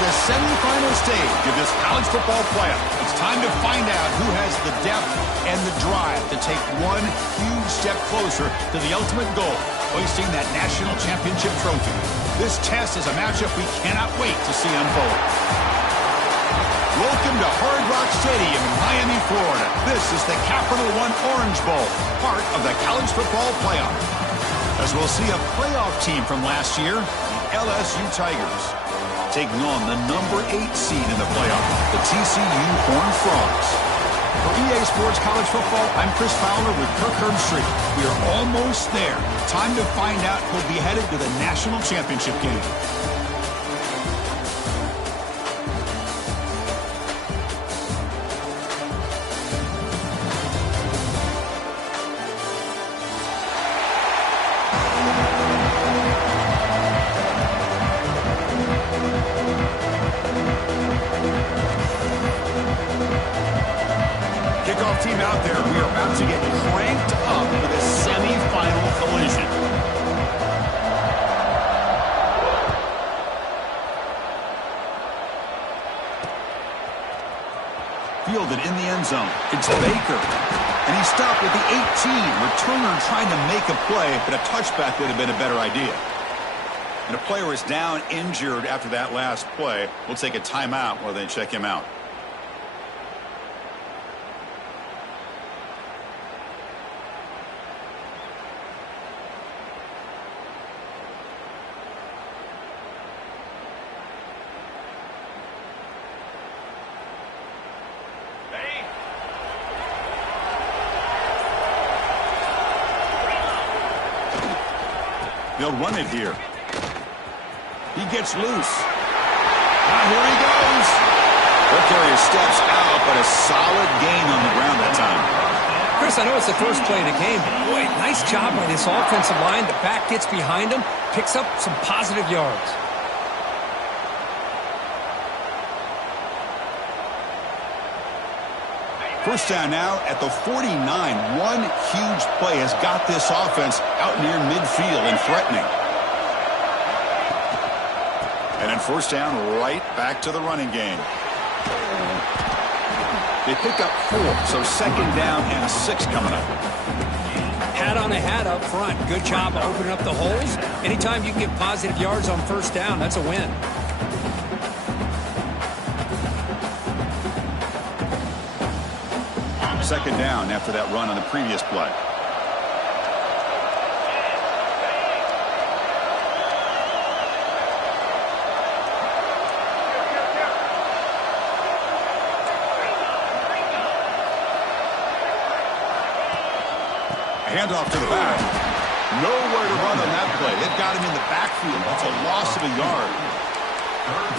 the semifinal stage of this college football playoff. It's time to find out who has the depth and the drive to take one huge step closer to the ultimate goal, hoisting that national championship trophy. This test is a matchup we cannot wait to see unfold. Welcome to Hard Rock Stadium in Miami, Florida. This is the Capital One Orange Bowl, part of the college football playoff. As we'll see a playoff team from last year, the LSU Tigers, taking on the number 8 seed in the playoff, the TCU Horned Frogs. For EA Sports College Football, I'm Chris Fowler with Kirk Herbstreit. We are almost there. Time to find out who'll be headed to the national championship game. Kickoff team out there. We are about to get cranked up for the semifinal collision. Fielded in the end zone. It's Baker. And he stopped at the 18. Returner trying to make a play, but a touchback would have been a better idea. And a player is down injured after that last play. We'll take a timeout while they check him out. They'll run it here. He gets loose. Now here he goes. The carrier steps out, but a solid gain on the ground that time. Chris, I know it's the first play of the game, but boy, nice job by this offensive line. The back gets behind him, picks up some positive yards. First down now at the 49. One huge play has got this offense out near midfield and threatening. And then first down, right back to the running game. They pick up 4, so second down and 6 coming up. Hat on a hat up front. Good job of opening up the holes. Anytime you can get positive yards on first down, that's a win. Second down after that run on the previous play. Handoff to the back. Nowhere to run on that play. They've got him in the backfield. That's a loss of a yard.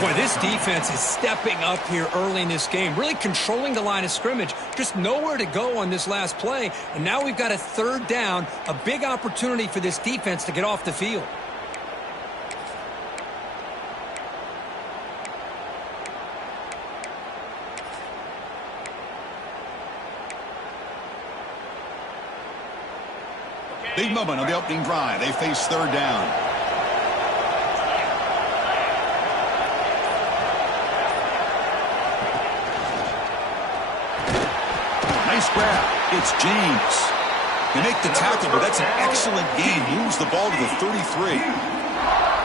Boy, this defense is stepping up here early in this game, really controlling the line of scrimmage. Just nowhere to go on this last play, and now we've got a third down, a big opportunity for this defense to get off the field. Big moment on the opening drive. They face third down. Nice grab. It's James. They make the tackle, but that's an excellent gain. Moves the ball to the 33.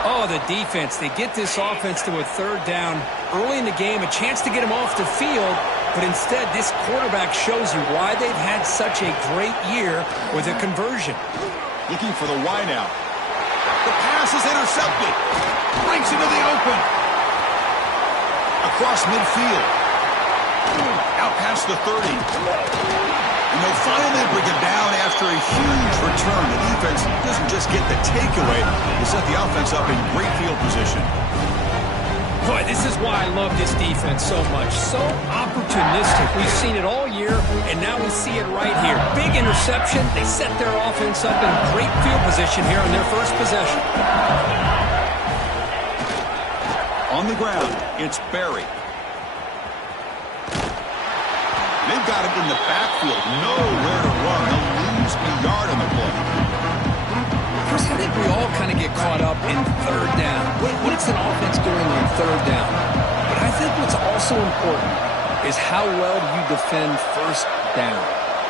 Oh, the defense. They get this offense to a third down early in the game, a chance to get him off the field, but instead this quarterback shows you why they've had such a great year with a conversion. Looking for the wideout. The pass is intercepted. Breaks into the open. Across midfield. Out past the 30. And they'll finally bring it down after a huge return. The defense doesn't just get the takeaway. They set the offense up in great field position. Boy, this is why I love this defense so much. So opportunistic. We've seen it all year, and now we see it right here. Big interception. They set their offense up in great field position here on their first possession. On the ground, it's Barry. They've got him in the backfield. Nowhere to run. They'll lose a yard on the play. I think we all kind of get caught up in third down. What is an offense doing on third down? But I think what's also important is how well do you defend first down.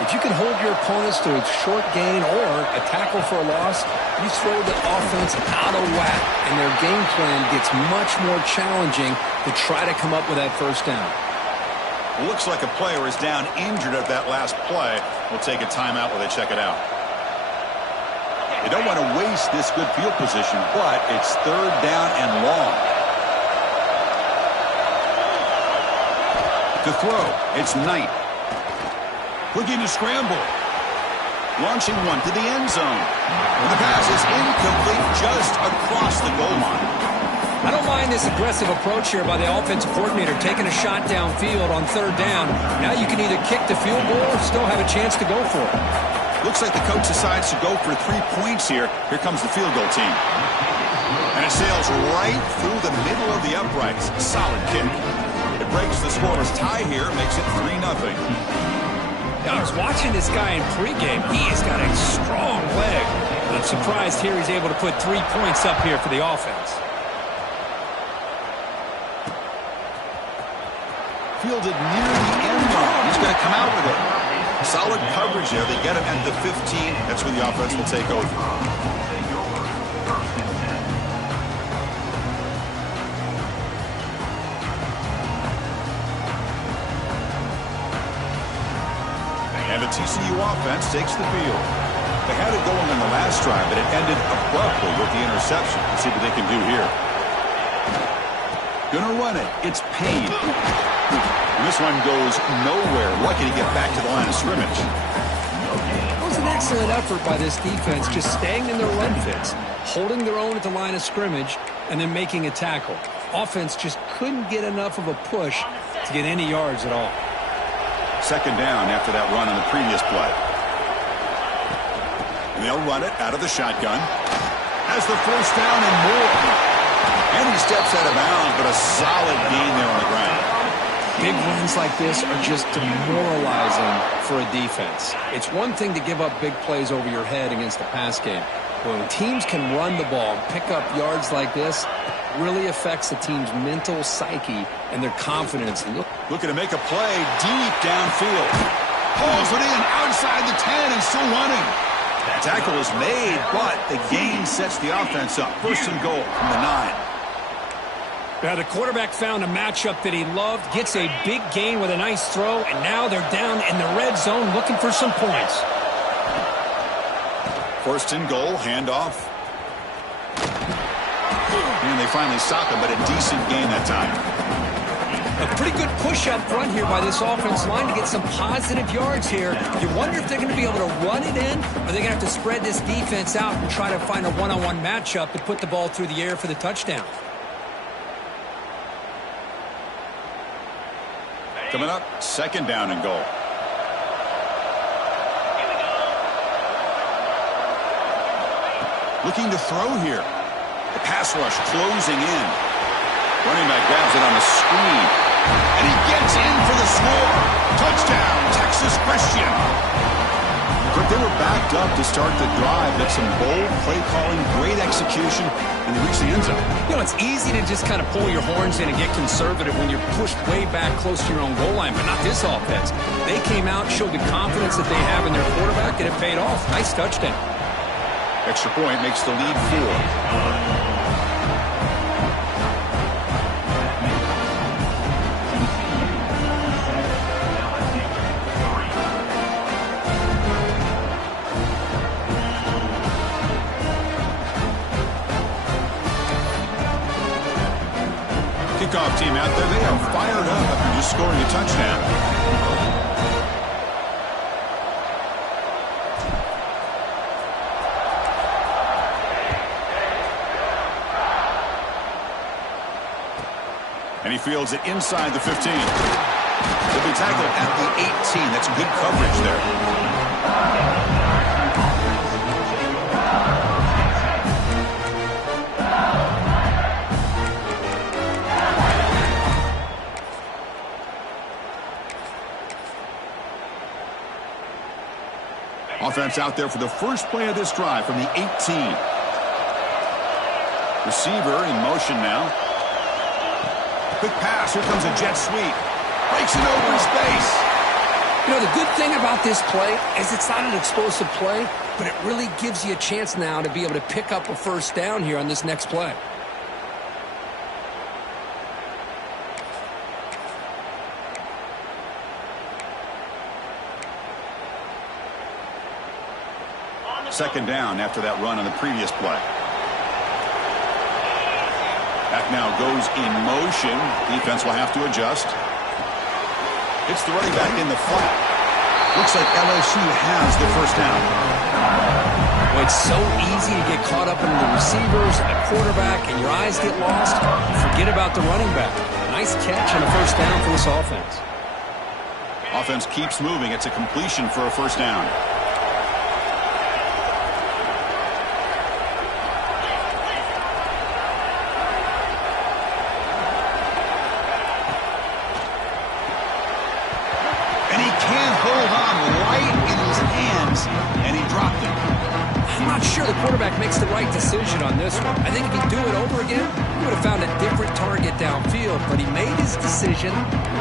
If you can hold your opponents to a short gain or a tackle for a loss, you throw the offense out of whack, and their game plan gets much more challenging to try to come up with that first down. Looks like a player is down injured at that last play. We'll take a timeout while they check it out. They don't want to waste this good field position, but it's third down and long. To throw, it's Knight. Looking to scramble. Launching one to the end zone. And the pass is incomplete just across the goal line. I don't mind this aggressive approach here by the offensive coordinator, taking a shot downfield on third down. Now you can either kick the field goal or still have a chance to go for it. Looks like the coach decides to go for 3 points here. Here comes the field goal team. And it sails right through the middle of the uprights. Solid kick. It breaks the scoreless tie here, makes it 3-0. I was watching this guy in pregame. He has got a strong leg. I'm surprised here he's able to put 3 points up here for the offense. Fielded near the end zone. He's going to come out with it. Solid coverage there. They get him at the 15. That's where the offense will take over. And the TCU offense takes the field. They had it going on the last drive, but it ended abruptly with the interception. Let's see what they can do here. Gonna run it. It's Payne. And this one goes nowhere. Lucky to get back to the line of scrimmage. It was an excellent effort by this defense, just staying in their run fits, holding their own at the line of scrimmage, and then making a tackle. Offense just couldn't get enough of a push to get any yards at all. Second down after that run on the previous play. And they'll run it out of the shotgun. Has the first down and more. And he steps out of bounds, but a solid gain there on the ground. Big runs like this are just demoralizing for a defense. It's one thing to give up big plays over your head against the pass game. But when teams can run the ball and pick up yards like this, it really affects the team's mental psyche and their confidence. Looking to make a play deep downfield. Pulls it in outside the 10 and still running. Tackle is made, but the gain sets the offense up. First and goal from the 9. Now the quarterback found a matchup that he loved, gets a big gain with a nice throw, and now they're down in the red zone looking for some points. First and goal, handoff. And they finally stop him, but a decent gain that time. A pretty good push up front here by this offense line to get some positive yards here. You wonder if they're going to be able to run it in, or they're going to have to spread this defense out and try to find a one-on-one matchup to put the ball through the air for the touchdown. Coming up, second down and goal. Looking to throw here. The pass rush closing in. Running back grabs it on the screen. And he gets in for the score. Touchdown, Texas Christian. But they were backed up to start the drive. But some bold play calling, great execution, and they reach the end zone. You know, it's easy to just kind of pull your horns in and get conservative when you're pushed way back close to your own goal line, but not this offense. They came out, showed the confidence that they have in their quarterback, and it paid off. Nice touchdown. Extra point makes the lead 4. Kickoff team out there, they are fired up after just scoring a touchdown. And he fields it inside the 15. He'll be tackled at the 18. That's good coverage there. Offense out there for the first play of this drive from the 18. Receiver in motion now. Quick pass. Here comes a jet sweep. Breaks it open space. You know, the good thing about this play is it's not an explosive play, but it really gives you a chance now to be able to pick up a first down here on this next play. Second down after that run on the previous play. Back now goes in motion. Defense will have to adjust. It's the running back in the flat. Looks like LSU has the first down. Well, it's so easy to get caught up in the receivers and the quarterback, and your eyes get lost. Forget about the running back. Nice catch and a first down for this offense. Offense keeps moving. It's a completion for a first down. The quarterback makes the right decision on this one. I think if he'd do it over again, he would have found a different target downfield, but he made his decision.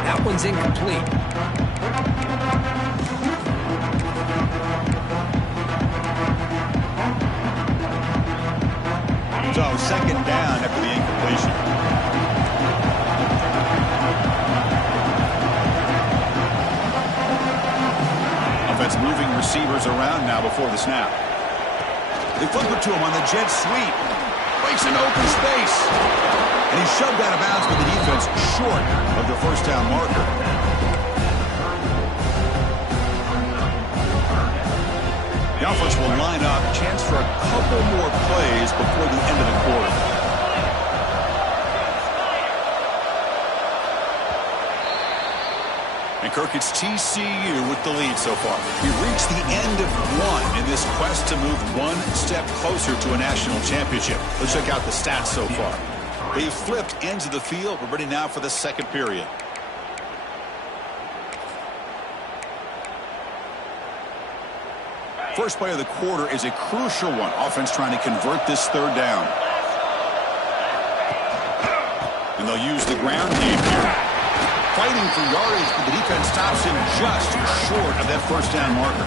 That one's incomplete. So, second down after the incompletion. Offense moving receivers around now before the snap. They flip it to him on the jet sweep. Breaks an open space. And he's shoved out of bounds with the defense short of the first down marker. The offense will line up. Chance for a couple more plays before the end of the quarter. And Kirk, it's TCU with the lead so far. We reached the end of one in this quest to move one step closer to a national championship. Let's check out the stats so far. They've flipped ends of the field. We're ready now for the second period. First play of the quarter is a crucial one. Offense trying to convert this third down. And they'll use the ground game here. Fighting for yardage, but the defense stops him just short of that first down marker.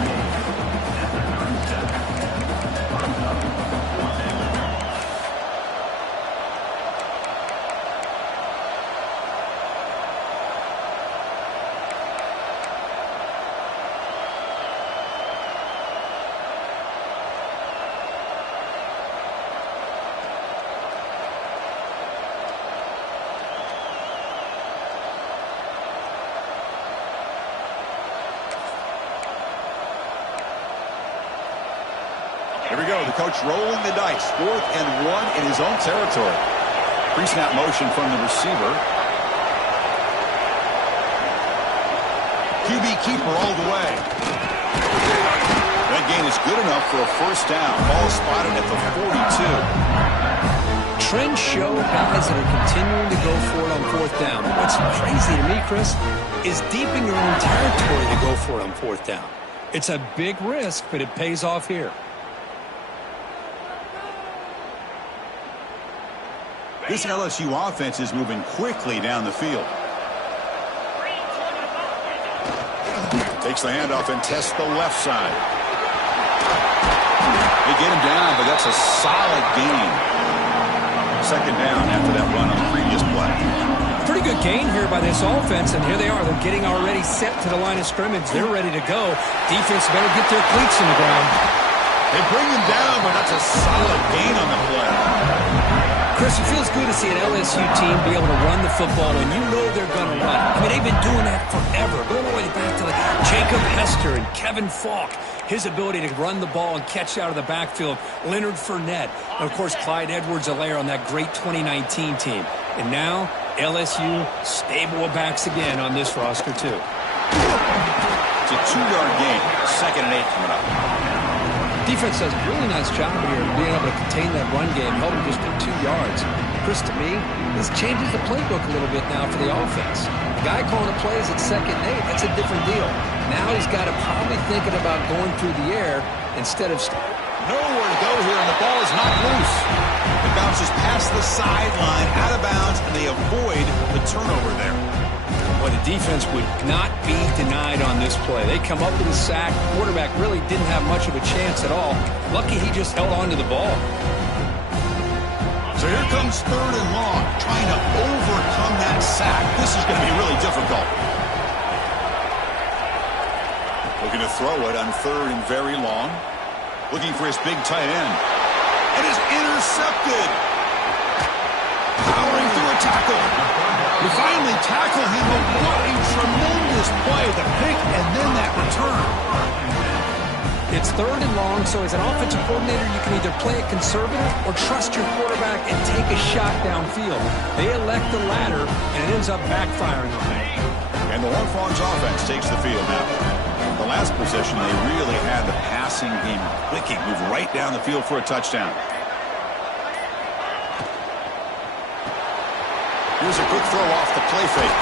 Here we go. The coach rolling the dice. 4th and 1 in his own territory. Pre-snap motion from the receiver. QB keeper all the way. That gain is good enough for a first down. Ball spotted at the 42. Trends show guys that are continuing to go for it on 4th down. What's crazy to me, Chris, is deep in your own territory to go for it on 4th down. It's a big risk, but it pays off here. This LSU offense is moving quickly down the field. Takes the handoff and tests the left side. They get him down, but that's a solid gain. Second down after that run on the previous play. Pretty good gain here by this offense, and here they are. They're getting already set to the line of scrimmage. They're ready to go. Defense better get their cleats in the ground. They bring him down, but that's a solid gain on the play. Chris, it feels good to see an LSU team be able to run the football when you know they're going to run. I mean, they've been doing that forever, going all the way back to like Jacob Hester and Kevin Falk. His ability to run the ball and catch out of the backfield. Leonard Fournette. And, of course, Clyde Edwards-Helaire on that great 2019 team. And now, LSU stable of backs again on this roster, too. It's a 2-yard gain. 2nd and 8 coming up. Defense does a really nice job here of being able to contain that run game, held him just at 2 yards. Chris, to me, this changes the playbook a little bit now for the offense. The guy calling the plays at 2nd and 8, that's a different deal. Now he's got to probably thinking about going through the air instead of... Nowhere to go here, and the ball is not loose. It bounces past the sideline, out of bounds, and they avoid the turnover there. Well, the defense would not be denied on this play. They come up with a sack. Quarterback really didn't have much of a chance at all. Lucky he just held on to the ball. So here comes 3rd and long, trying to overcome that sack. This is going to be really difficult. Looking to throw it on 3rd and very long. Looking for his big tight end. It is intercepted. Powering through a tackle. We finally tackle him, but what a tremendous play. The pick and then that return. It's 3rd and long, so as an offensive coordinator, you can either play it conservative or trust your quarterback and take a shot downfield. They elect the latter, and it ends up backfiring on them. And the Longhorns offense takes the field now. The last possession, they really had the passing game clicking, move right down the field for a touchdown. Here's a quick throw off the play fake.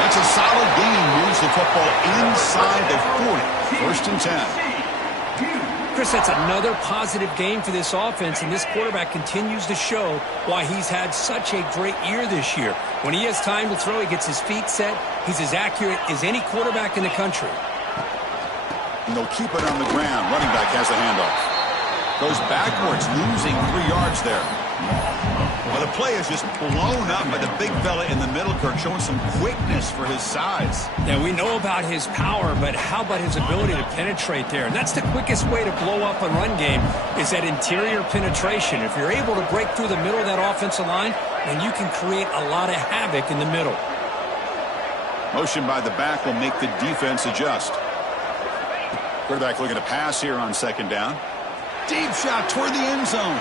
That's a solid gain, moves the football inside the 40. 1st and 10. Chris, that's another positive game for this offense, and this quarterback continues to show why he's had such a great year this year. When he has time to throw, he gets his feet set. He's as accurate as any quarterback in the country. And they'll keep it on the ground. Running back has the handoff. Goes backwards, losing 3 yards there. Well, the play is just blown up by the big fella in the middle, Kirk, showing some quickness for his size. Yeah, we know about his power, but how about his ability to penetrate there? And that's the quickest way to blow up a run game is that interior penetration. If you're able to break through the middle of that offensive line, then you can create a lot of havoc in the middle. Motion by the back will make the defense adjust. Quarterback looking to pass here on 2nd down. Deep shot toward the end zone.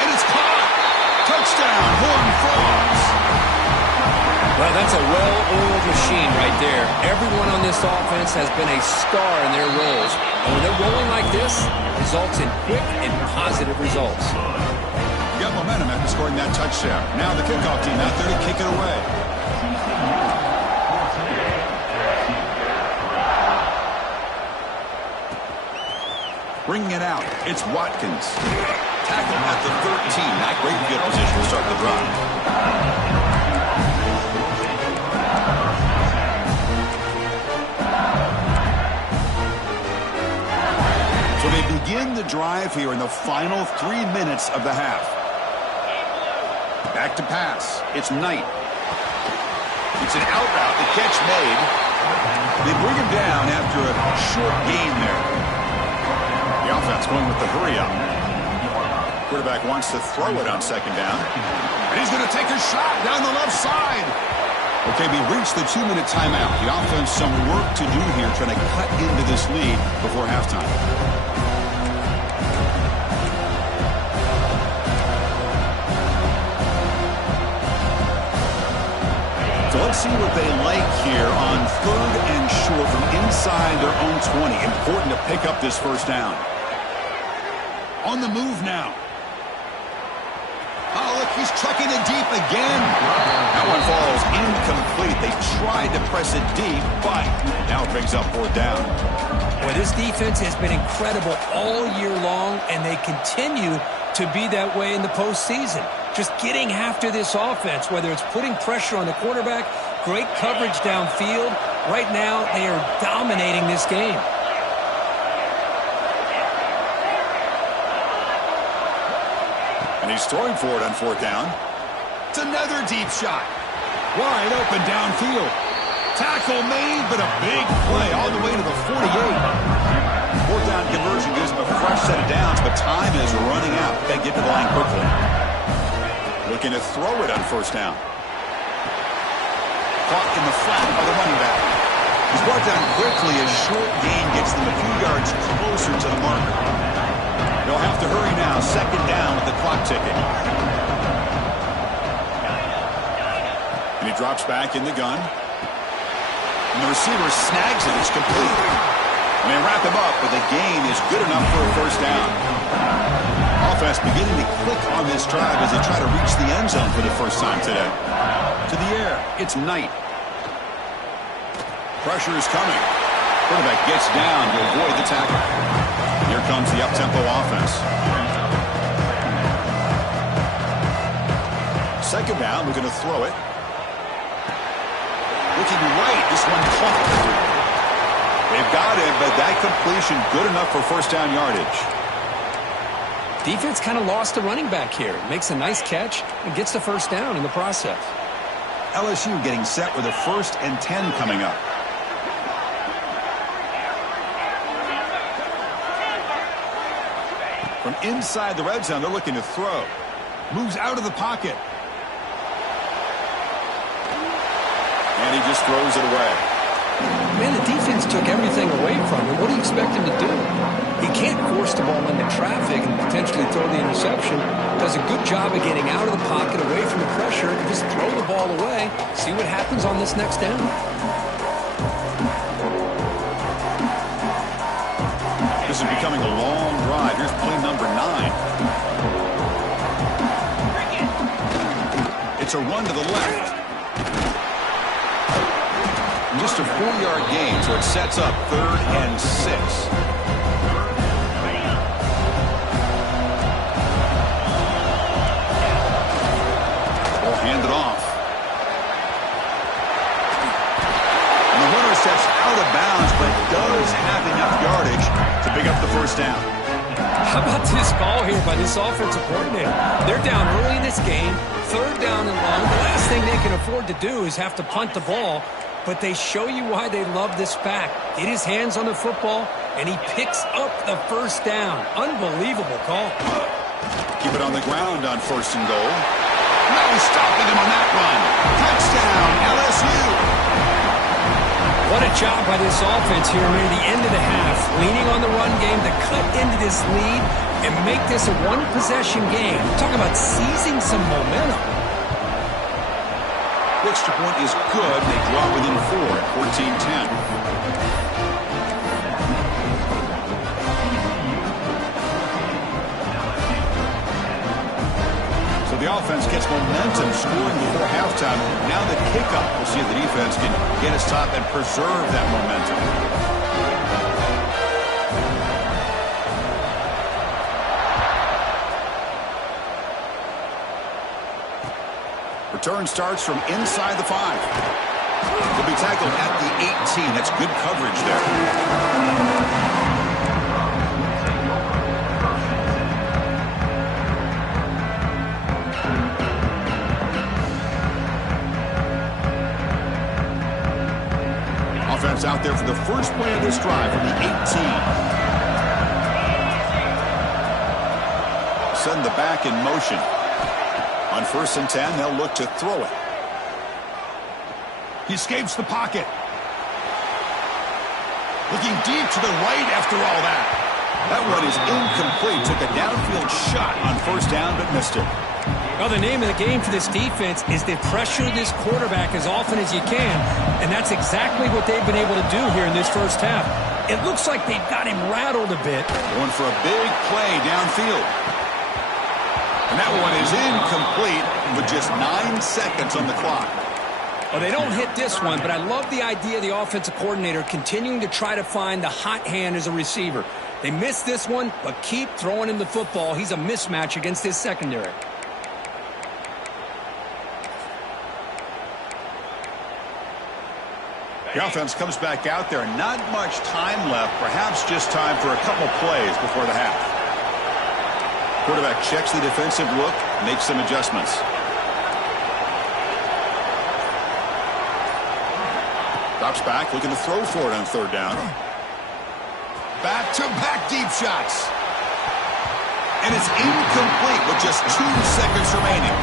And it's caught. Touchdown, Horned Frogs. Well, that's a well-oiled machine right there. Everyone on this offense has been a star in their roles. And when they're rolling like this, it results in quick and positive results. You got momentum after scoring that touchdown. Now the kickoff team out there to kick it away. Bringing it out, it's Watkins. Tackle at the 13. Not great field position to start the drive. So they begin the drive here in the final 3 minutes of the half. Back to pass. It's Knight. It's an out route. The catch made. They bring him down after a short gain there. The offense going with the hurry-up. Quarterback wants to throw it on 2nd down. And he's going to take a shot down the left side. Okay, we reached the 2-minute timeout. The offense some work to do here, trying to cut into this lead before halftime. So let's see what they like here on 3rd and short from inside their own 20. Important to pick up this 1st down. On the move now. Oh, look, he's trucking it deep again. That one falls incomplete. They tried to press it deep, but now it brings up 4th down. Well, this defense has been incredible all year long, and they continue to be that way in the postseason. Just getting after this offense, whether it's putting pressure on the quarterback, great coverage downfield. Right now, they are dominating this game. And he's throwing for it on 4th down. It's another deep shot. Wide open downfield. Tackle made, but a big play all the way to the 48. 4th down conversion gives them a fresh set of downs, but time is running out. They get to the line quickly. Looking to throw it on 1st down. Caught in the flat by the running back. He's brought down quickly. A short gain gets them a few yards closer to the marker. They'll have to hurry now. 2nd down with the clock ticking. And he drops back in the gun. And the receiver snags it. It's complete. And they wrap him up, but the gain is good enough for a 1st down. Offense beginning to click on this drive as they try to reach the end zone for the first time today. To the air, it's Knight. Pressure is coming. Quarterback gets down to avoid the tackle. Here comes the up-tempo offense. second down, looking to throw it. Looking right, this one caught. They've got him, but that completion good enough for first down yardage. Defense kind of lost the running back here. Makes a nice catch and gets the first down in the process. LSU getting set with a 1st and 10 coming up. From inside the red zone, they're looking to throw. Moves out of the pocket. And he just throws it away. Man, the defense took everything away from him. What do you expect him to do? He can't force the ball into traffic and potentially throw the interception. Does a good job of getting out of the pocket, away from the pressure, and just throw the ball away. See what happens on this next down. This is becoming a long drive. Here's play number 9. It's a run to the left. Just a 4-yard gain, so it sets up 3rd and 6. Ball handed off. And the runner steps out of bounds, but does have enough yardage to pick up the first down. How about this call here by this offensive coordinator? They're down early in this game, 3rd down and long. The last thing they can afford to do is have to punt the ball. But they show you why they love this back. Get his hands on the football, and he picks up the first down. Unbelievable call. Keep it on the ground on 1st and goal. No stopping him on that run. Touchdown, LSU. What a job by this offense here near the end of the half. Leaning on the run game to cut into this lead and make this a one-possession game. Talk about seizing some momentum. The extra point is good. They draw within 4 at 14-10. So the offense gets momentum, scoring before halftime. Now the kickoff. We'll see if the defense can get his top and preserve that momentum. Return starts from inside the 5. He'll be tackled at the 18. That's good coverage there. Offense out there for the first play of this drive from the 18. Send the back in motion. On 1st and 10, they'll look to throw it. He escapes the pocket. Looking deep to the right after all that. That one is incomplete. Took a downfield shot on 1st down, but missed it. Well, the name of the game for this defense is to pressure this quarterback as often as you can, and that's exactly what they've been able to do here in this first half. It looks like they've got him rattled a bit. Going for a big play downfield. And that one is incomplete with just 9 seconds on the clock. Well, they don't hit this one, but I love the idea of the offensive coordinator continuing to try to find the hot hand as a receiver. They missed this one, but keep throwing him the football. He's a mismatch against his secondary. The offense comes back out there. Not much time left. Perhaps just time for a couple plays before the half. Quarterback checks the defensive look, makes some adjustments. Drops back, looking to throw for it on 3rd down. Back-to-back deep shots. And it's incomplete with just 2 seconds remaining.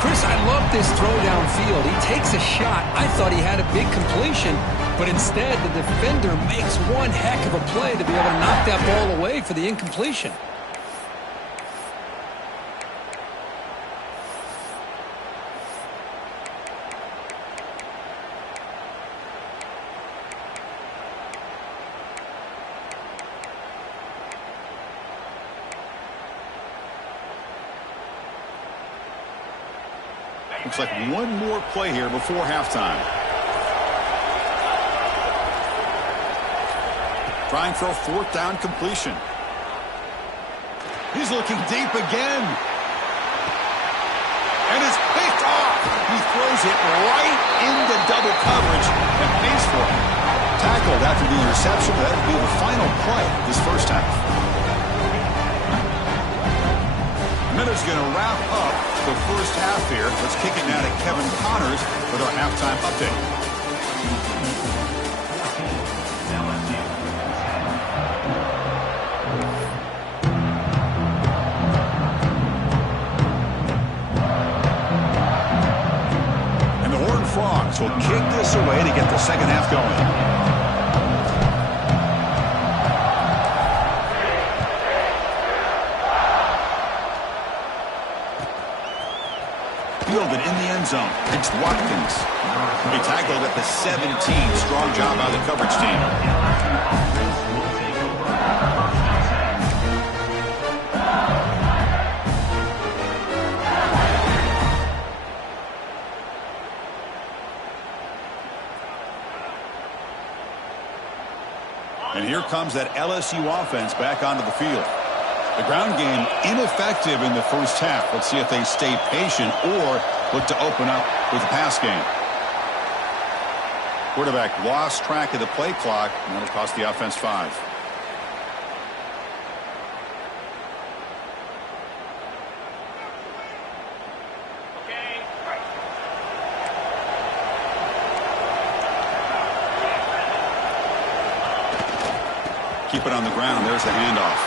Chris, I love this throw downfield. He takes a shot. I thought he had a big completion, but instead the defender makes one heck of a play to be able to knock that ball away for the incompletion. Looks like one more play here before halftime. Trying for a 4th down completion. He's looking deep again. And it's picked off. He throws it right into double coverage and pays for it. Tackled after the interception. That will be the final play this first half. Miller's going to wrap up the first half here. Let's kick it now to Kevin Connors with our halftime update. Frogs will kick this away to get the second half going. Fielded in the end zone. It's Watkins. He tackled at the 17. Strong job by the coverage team. And here comes that LSU offense back onto the field. The ground game ineffective in the first half. Let's see if they stay patient or look to open up with the pass game. Quarterback lost track of the play clock, and that'll cost the offense 5. Keep it on the ground. There's the handoff.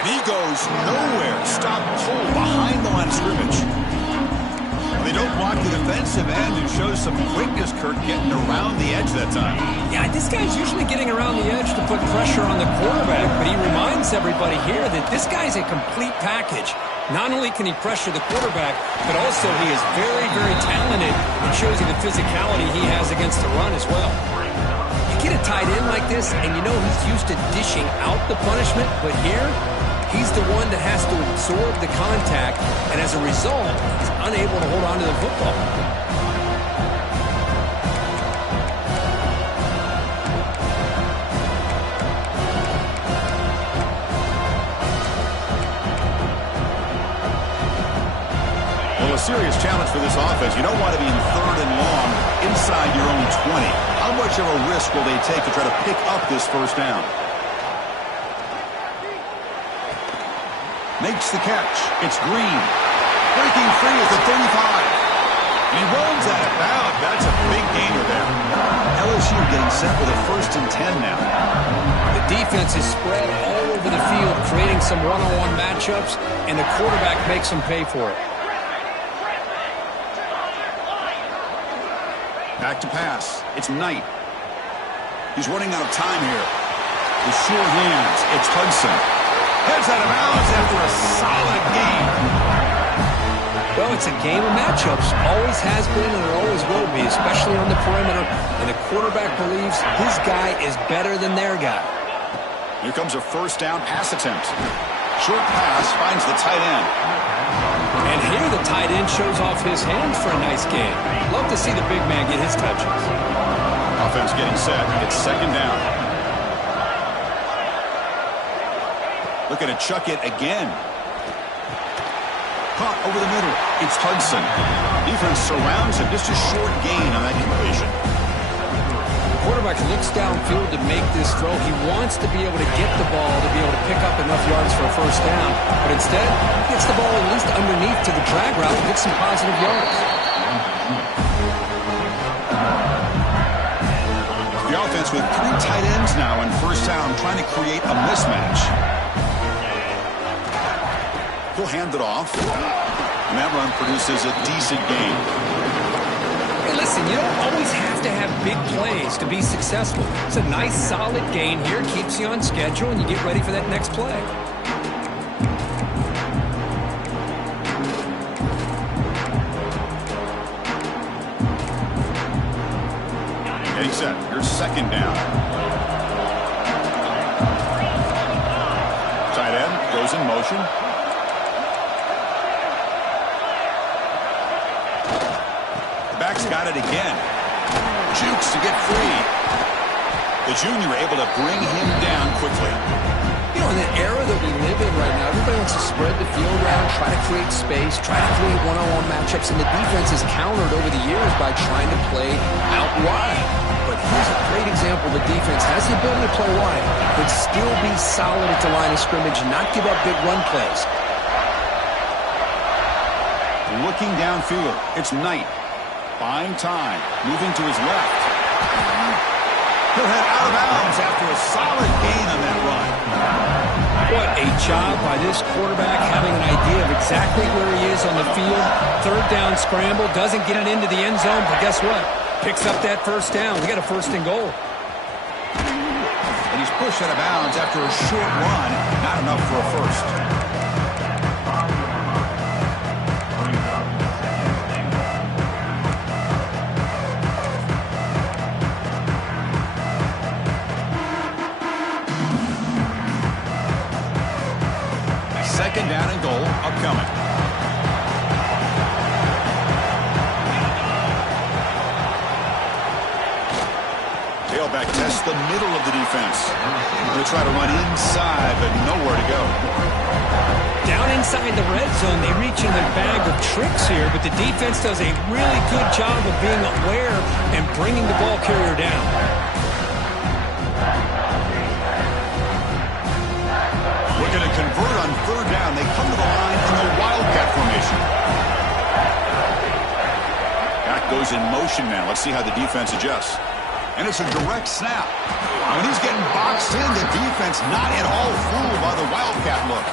And he goes nowhere. Stop cold behind the line of scrimmage. Well, they don't block the defensive end and shows some quickness, Kirk, getting around the edge that time. Yeah, this guy's usually getting around the edge to put pressure on the quarterback, but he reminds everybody here that this guy's a complete package. Not only can he pressure the quarterback, but also he is very, very talented and shows you the physicality he has against the run as well. Get a tight end like this, and you know he's used to dishing out the punishment, but here, he's the one that has to absorb the contact, and as a result, he's unable to hold on to the football. Well, a serious challenge for this offense. You don't want to be in 3rd and long inside your own 20. How much of a risk will they take to try to pick up this first down? Makes the catch. It's Green. Breaking free at the 35. And he runs out of bounds. That's a big gainer there. LSU getting set with a 1st and 10 now. The defense is spread all over the field, creating some one-on-one matchups, and the quarterback makes them pay for it. Back to pass. It's Knight. He's running out of time here. With sure hands, it's Hudson. Heads out of bounds after a solid game. Well, it's a game of matchups. Always has been and it always will be, especially on the perimeter. And the quarterback believes his guy is better than their guy. Here comes a 1st down pass attempt. Short pass finds the tight end. And here the tight end shows off his hands for a nice game. Love to see the big man get his touches. Offense getting set. It's 2nd down. Looking to chuck it again. Caught over the middle. It's Hudson. Defense surrounds him. Just a short gain on that completion. Quarterback looks downfield to make this throw. He wants to be able to get the ball to be able to pick up enough yards for a 1st down. But instead, he gets the ball at least underneath to the drag route and gets some positive yards. The offense with 3 tight ends now in 1st down, trying to create a mismatch. He'll hand it off. And that run produces a decent gain. Hey, listen, you don't always have to have big plays to be successful. It's a nice, solid gain here. Keeps you on schedule, and you get ready for that next play. Getting set. Here's 2nd down. Tight end goes in motion. Back's got it again. Jukes to get free. The junior able to bring him down quickly. You in the era that we live in right now, everybody wants to spread the field around, try to create space, try to create one-on-one matchups, and the defense has countered over the years by trying to play out wide. But here's a great example. The defense has the ability to play wide, but still be solid at the line of scrimmage and not give up big run plays. Looking downfield, it's Knight. Buying time, moving to his left. He'll head out of bounds after a solid gain on that run. What a job by this quarterback having an idea of exactly where he is on the field. Third down scramble, doesn't get it into the end zone, but guess what? Picks up that first down. We got a first and goal. And he's pushed out of bounds after a short run. Not enough for a first. Second down and goal upcoming. Tailback tests the middle of the defense. They'll try to run inside, but nowhere to go. Down inside the red zone, they reach in their bag of tricks here, but the defense does a really good job of being aware and bringing the ball carrier down. Looking to convert on third down. They come to the line in the Wildcat formation. Back goes in motion now. Let's see how the defense adjusts. And it's a direct snap. When he's getting boxed in, the defense not at all fooled by the Wildcat look.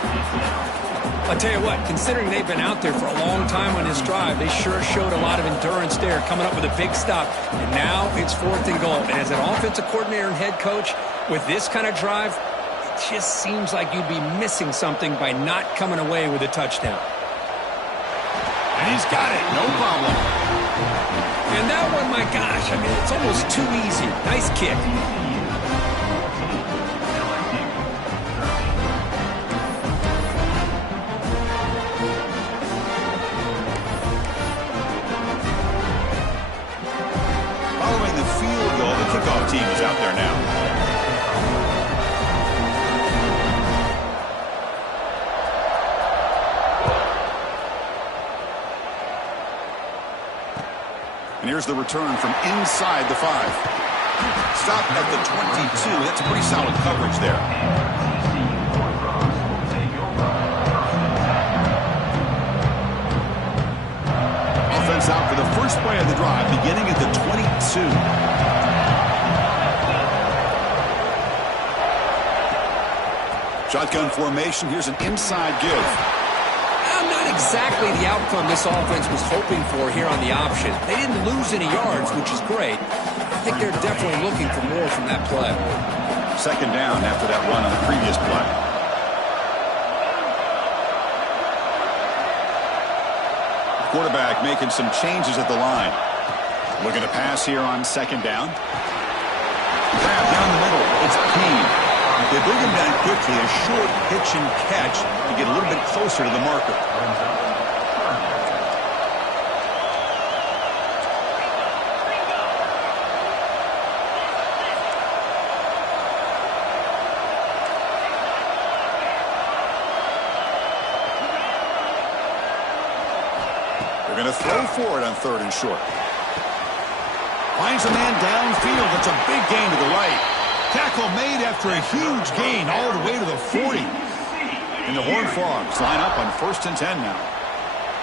I'll tell you what, considering they've been out there for a long time on this drive, they sure showed a lot of endurance there, coming up with a big stop. And now it's fourth and goal. And as an offensive coordinator and head coach, with this kind of drive, it just seems like you'd be missing something by not coming away with a touchdown. And he's got it, no problem. And that one, my gosh, I mean, it's almost too easy. Nice kick. Following the field goal, the kickoff team is out there now. And here's the return from inside the 5. Stop at the 22. That's a pretty solid coverage there. Offense out for the first play of the drive, beginning at the 22. Shotgun formation. Here's an inside give. Not exactly the outcome this offense was hoping for here on the option. They didn't lose any yards, which is great. I think they're definitely looking for more from that play. Second down after that run on the previous play. Quarterback making some changes at the line. Looking to pass here on second down. Grab down the middle. It's Payne. They bring him down quickly, a short pitch and catch to get a little bit closer to the marker. They're going to throw for it on third and short. Finds a man downfield. It's a big gain to the right. Tackle made after a huge gain all the way to the 40. And the Horned Frogs line up on 1st and 10 now.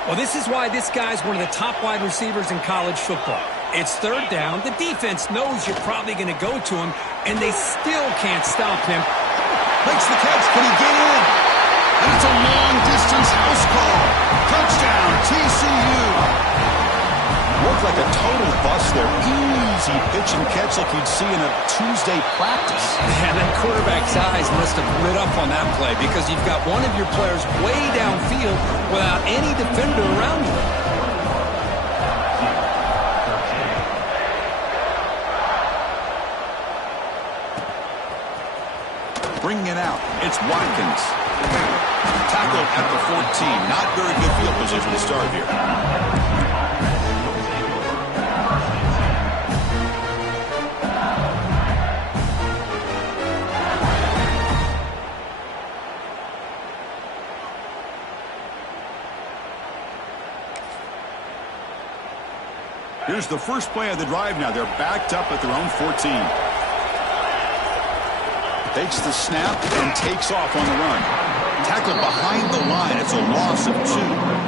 Well, this is why this guy's one of the top wide receivers in college football. It's third down. The defense knows you're probably going to go to him, and they still can't stop him. Makes the catch. Can he get in? And it's a long-distance house call. Touchdown, TCU. Looked like a total bust there. Easy pitch and catch like you'd see in a Tuesday practice. And that quarterback's eyes must have lit up on that play because you've got one of your players way downfield without any defender around him. Bringing it out, it's Watkins. Tackled at the 14. Not very good field position to start here. Here's the first play of the drive now. They're backed up at their own 14. Takes the snap and takes off on the run. Tackled behind the line. It's a loss of 2.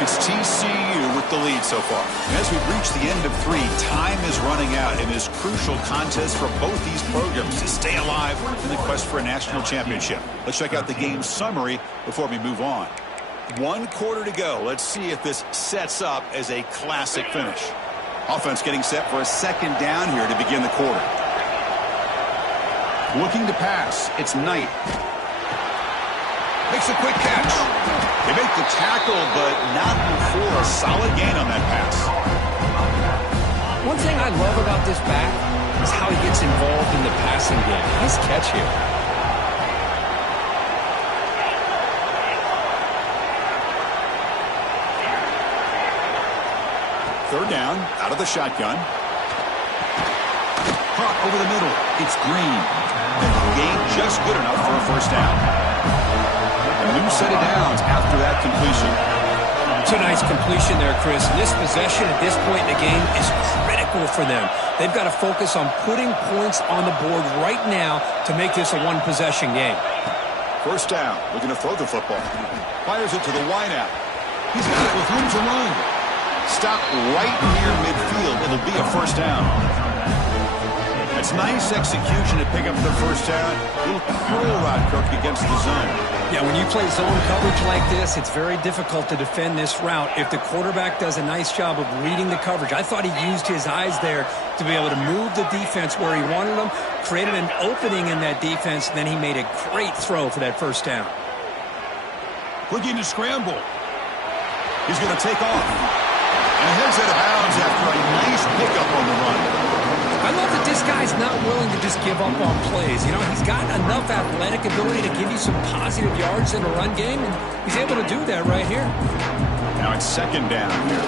It's TCU with the lead so far. As we've reached the end of 3, time is running out in this crucial contest for both these programs to stay alive in the quest for a national championship. Let's check out the game summary before we move on. 1 quarter to go. Let's see if this sets up as a classic finish. Offense getting set for a second down here to begin the quarter. Looking to pass. It's Knight. Makes a quick catch. They make the tackle, but not before a solid gain on that pass. One thing I love about this back is how he gets involved in the passing game. Nice catch here. Third down, out of the shotgun. Caught over the middle. It's Green. And the gain just good enough for a first down. A new set of downs after that completion. It's a nice completion there, Chris. This possession at this point in the game is critical for them. They've got to focus on putting points on the board right now to make this a one-possession game. First down. Looking to throw the football. Fires it to the wideout. He's got it with room to run. Stop right near midfield. It'll be a first down. It's nice execution to pick up the first down. A little curl route, Kirk, against the zone. Yeah, when you play zone coverage like this, it's very difficult to defend this route if the quarterback does a nice job of reading the coverage. I thought he used his eyes there to be able to move the defense where he wanted them, created an opening in that defense, and then he made a great throw for that first down. Looking to scramble. He's going to take off. And heads out of bounds after a nice pickup on the run. I love that this guy's not willing to just give up on plays. You know, he's got enough athletic ability to give you some positive yards in a run game, and he's able to do that right here. Now it's second down here.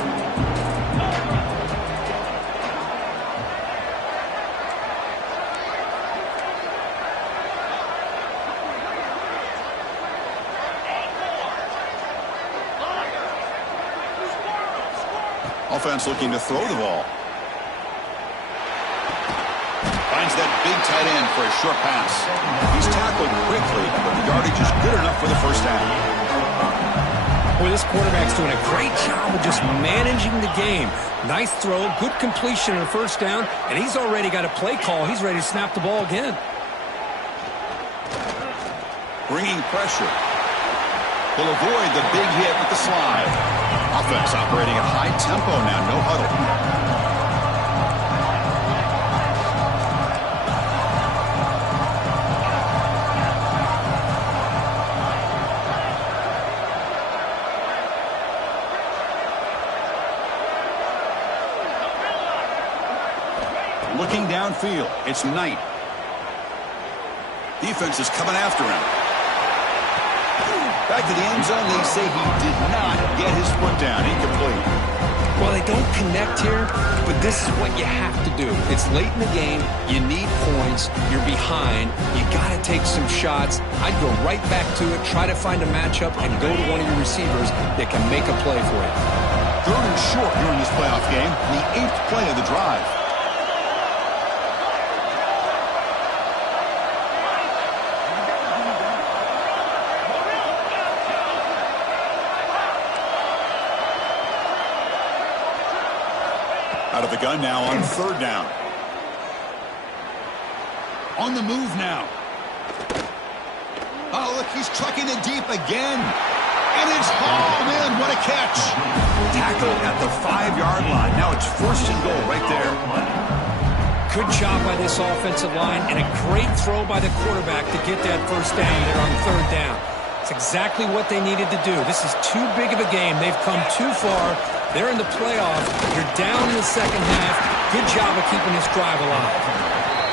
Offense looking to throw the ball. Finds that big tight end for a short pass. He's tackled quickly, but the yardage is good enough for the first down. Boy, this quarterback's doing a great job of just managing the game. Nice throw, good completion on the first down, and he's already got a play call. He's ready to snap the ball again. Bringing pressure. Will avoid the big hit with the slide. Offense operating at high tempo now, no huddle. Looking downfield, it's Knight. Defense is coming after him. Back to the end zone, they say he did not get his foot down. Incomplete. Well, they don't connect here, but this is what you have to do. It's late in the game. You need points. You're behind. You got to take some shots. I'd go right back to it, try to find a matchup, and go to one of your receivers that can make a play for you. Third and short during this playoff game, the 8th play of the drive. Out of the gun now on third down. On the move now. Oh, look, he's trucking it deep again. And it's hauled in. What a catch. Tackled at the 5-yard line. Now it's first and goal right there. Good job by this offensive line and a great throw by the quarterback to get that first down there on third down. It's exactly what they needed to do. This is too big of a game. They've come too far. They're in the playoffs. You're down in the second half. Good job of keeping this drive alive.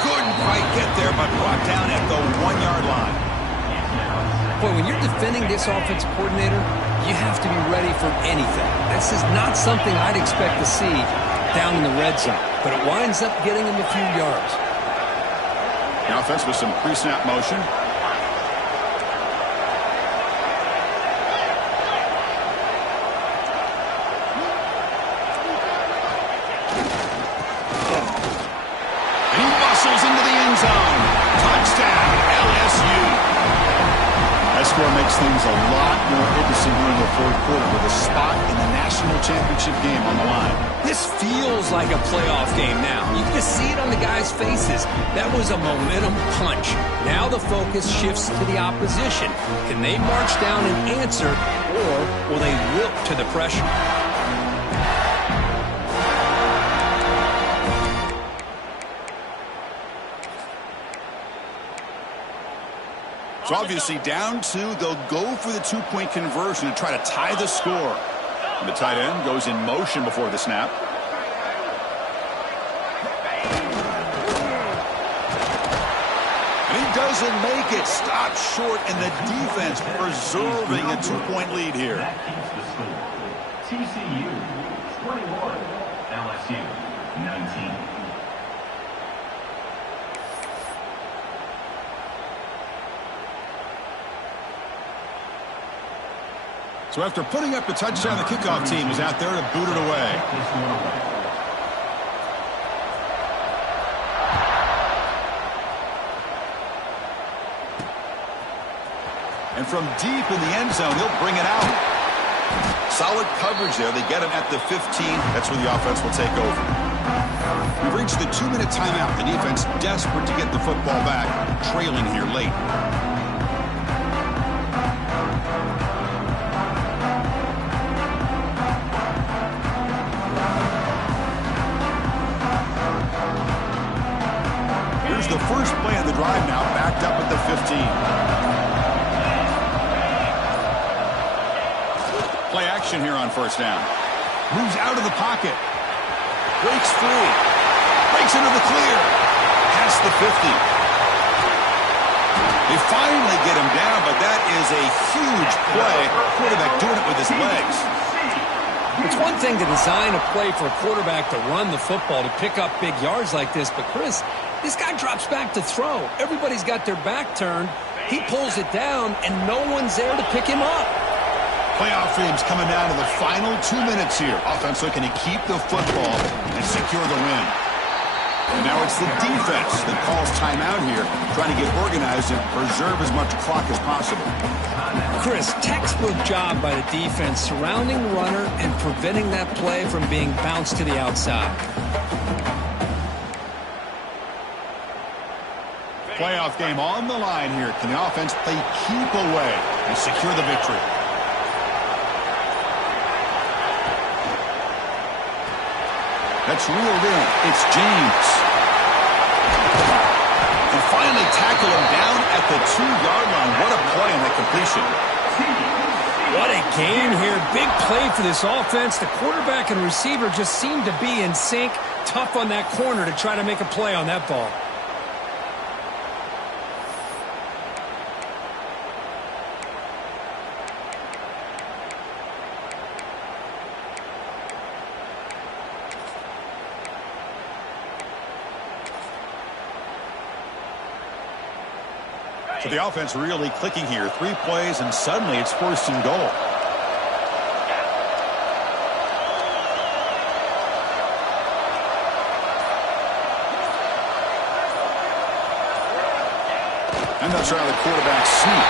Couldn't quite get there, but brought down at the 1-yard line. Boy, when you're defending this offensive coordinator, you have to be ready for anything. This is not something I'd expect to see down in the red zone, but it winds up getting him a few yards. The offense with some pre-snap motion. things a lot more interesting here in the fourth quarter with a spot in the national championship game on the line. This feels like a playoff game now. You can just see it on the guys' faces. That was a momentum punch. Now the focus shifts to the opposition. Can they march down and answer, or will they wilt to the pressure? So obviously down two, they'll go for the two-point conversion to try to tie the score. And the tight end goes in motion before the snap. And he doesn't make it. Stopped short, and the defense preserving a two-point lead here. TCU 21, LSU 19. So after putting up the touchdown, the kickoff team is out there to boot it away. And from deep in the end zone, he'll bring it out. Solid coverage there. They get him at the 15. That's where the offense will take over. We've reached the 2-minute timeout. The defense desperate to get the football back, trailing here late. The first play of the drive now, backed up at the 15. Play action here on first down. Moves out of the pocket. Breaks free. Breaks into the clear. Past the 50. They finally get him down, but that is a huge play. Quarterback doing it with his legs. It's one thing to design a play for a quarterback to run the football, to pick up big yards like this, but Chris, this guy drops back to throw. Everybody's got their back turned. He pulls it down, and no one's there to pick him up. Playoff games coming down to the final 2 minutes here. Offense looking to keep the football and secure the win. And now it's the defense that calls timeout here, trying to get organized and preserve as much clock as possible. Chris, textbook job by the defense surrounding the runner and preventing that play from being bounced to the outside. Playoff game on the line here. Can the offense play keep away and secure the victory? That's reeled in. It's James. And finally tackle him down at the 2-yard line. What a play on that completion. What a game here. Big play for this offense. The quarterback and receiver just seem to be in sync. Tough on that corner to try to make a play on that ball. So the offense really clicking here. 3 plays, and suddenly it's first and goal. And they'll try the quarterback sneak.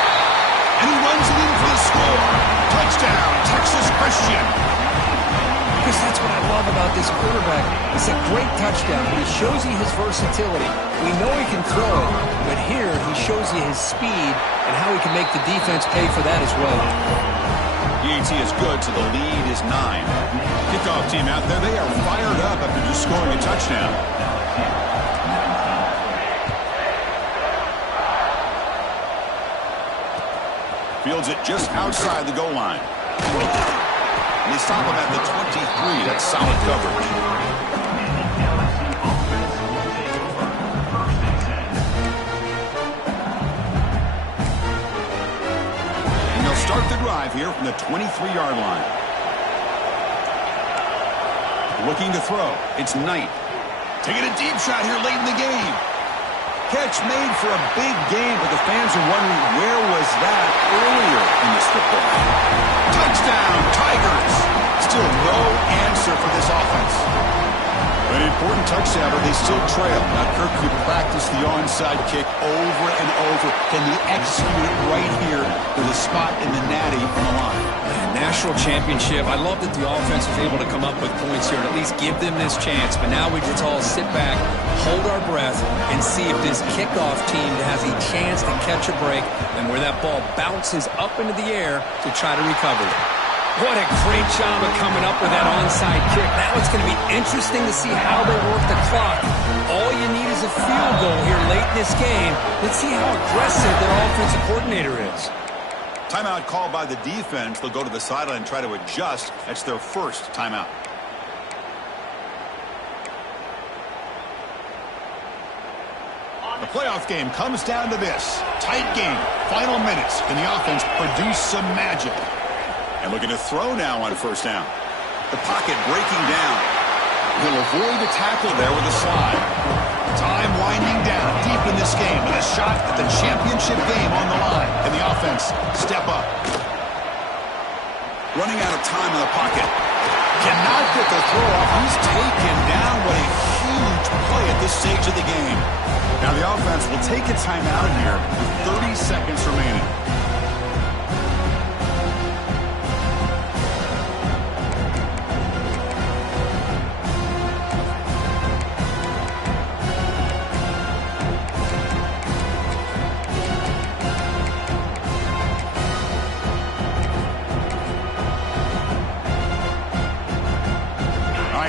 And he runs it in for the score. Touchdown, Texas Christian. Because that's what I love about this quarterback. It's a great touchdown, but he shows you his versatility. We know he can throw it, but here he shows you his speed and how he can make the defense pay for that as well. EAT is good, so the lead is 9. Kickoff team out there, they are fired up after just scoring a touchdown. Fields it just outside the goal line. And they stop him at the 23. That's solid coverage. And they'll start the drive here from the 23-yard line. Looking to throw. It's Knight. Taking a deep shot here late in the game. Catch made for a big game, but the fans are wondering where was that earlier in this football. Touchdown, Tigers! Still no answer for this offense. An important touchdown, but they still trail. Now, Kirk, you practice the onside kick over and over. Can they execute it right here with a spot in the natty on the line? National championship. I love that the offense was able to come up with points here and at least give them this chance. But now we just all sit back, hold our breath, and see if this kickoff team has a chance to catch a break and where that ball bounces up into the air to try to recover it. What a great job of coming up with that onside kick. Now it's going to be interesting to see how they work the clock. All you need is a field goal here late in this game. Let's see how aggressive their offensive coordinator is. Timeout called by the defense. They'll go to the sideline and try to adjust. That's their first timeout. The playoff game comes down to this. Tight game. Final minutes. Can the offense produce some magic? And looking to throw now on first down. The pocket breaking down. He'll avoid the tackle there with a slide. Time winding down deep in this game with a shot at the championship game on the line. And the offense step up. Running out of time in the pocket. Cannot get the throw off. He's taken down. What a huge play at this stage of the game. Now the offense will take a timeout here with 30 seconds remaining.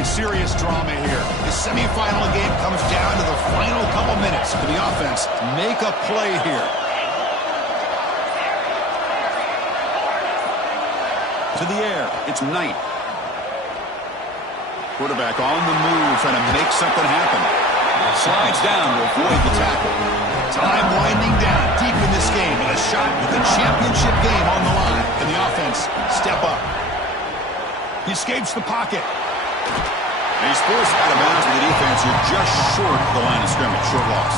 Serious drama here. The semifinal game comes down to the final couple minutes. Can the offense make a play here? To the air. It's Knight. Quarterback on the move, trying to make something happen. Slides down to avoid the tackle. Time winding down deep in this game with a shot at the championship game on the line. Can the offense step up? He escapes the pocket. And he's forced out of bounds by the defense. You're just short of the line of scrimmage. Short loss.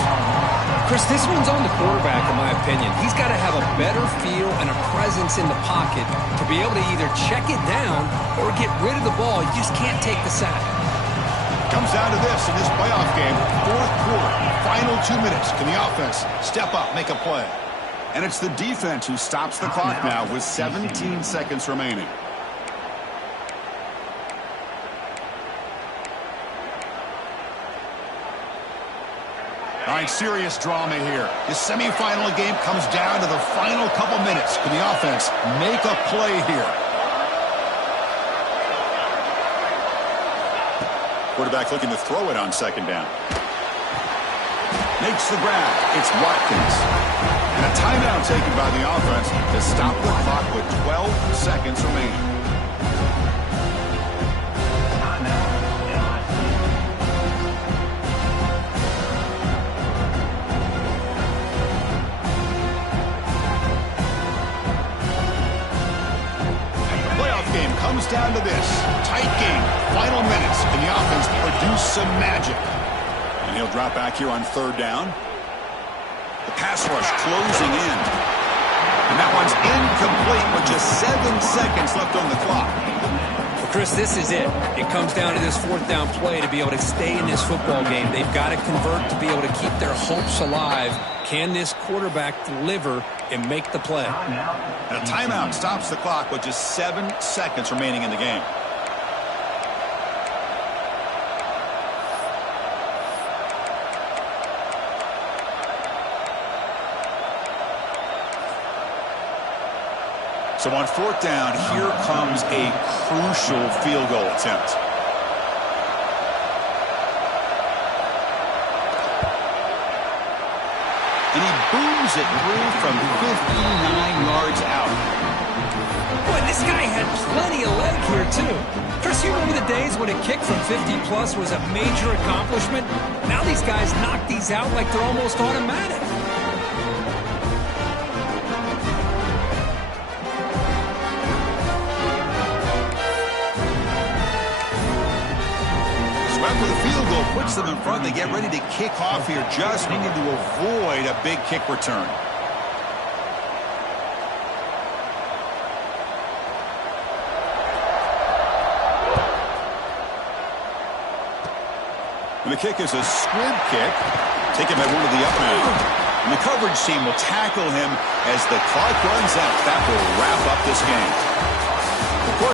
Chris, this one's on the quarterback, in my opinion. He's got to have a better feel and a presence in the pocket to be able to either check it down or get rid of the ball. You just can't take the sack. Comes down to this in this playoff game. Fourth quarter, final 2 minutes. Can the offense step up, make a play? And it's the defense who stops the clock now with 17 seconds remaining. All right, serious drama here. The semifinal game comes down to the final couple minutes. Can the offense make a play here? Quarterback looking to throw it on second down. Makes the grab. It's Watkins. And a timeout taken by the offense to stop the clock with 12 seconds remaining. Comes down to this. Tight game. Final minutes. Can the offense produce some magic? And he'll drop back here on third down. The pass rush closing in. And that one's incomplete with just 7 seconds left on the clock. Well, Chris, this is it. It comes down to this fourth down play to be able to stay in this football game. They've got to convert to be able to keep their hopes alive. Can this quarterback deliver and make the play? And a timeout stops the clock with just 7 seconds remaining in the game. So on fourth down, here comes a crucial field goal attempt. And he booms it through from 59 yards out. Boy, this guy had plenty of leg here, too. Chris, you remember the days when a kick from 50-plus was a major accomplishment? Now these guys knock these out like they're almost automatic. After the field goal puts them in front, they get ready to kick off here, just needing to avoid a big kick return. And the kick is a squib kick, taken by one of the up men. And the coverage team will tackle him as the clock runs out. That will wrap up this game.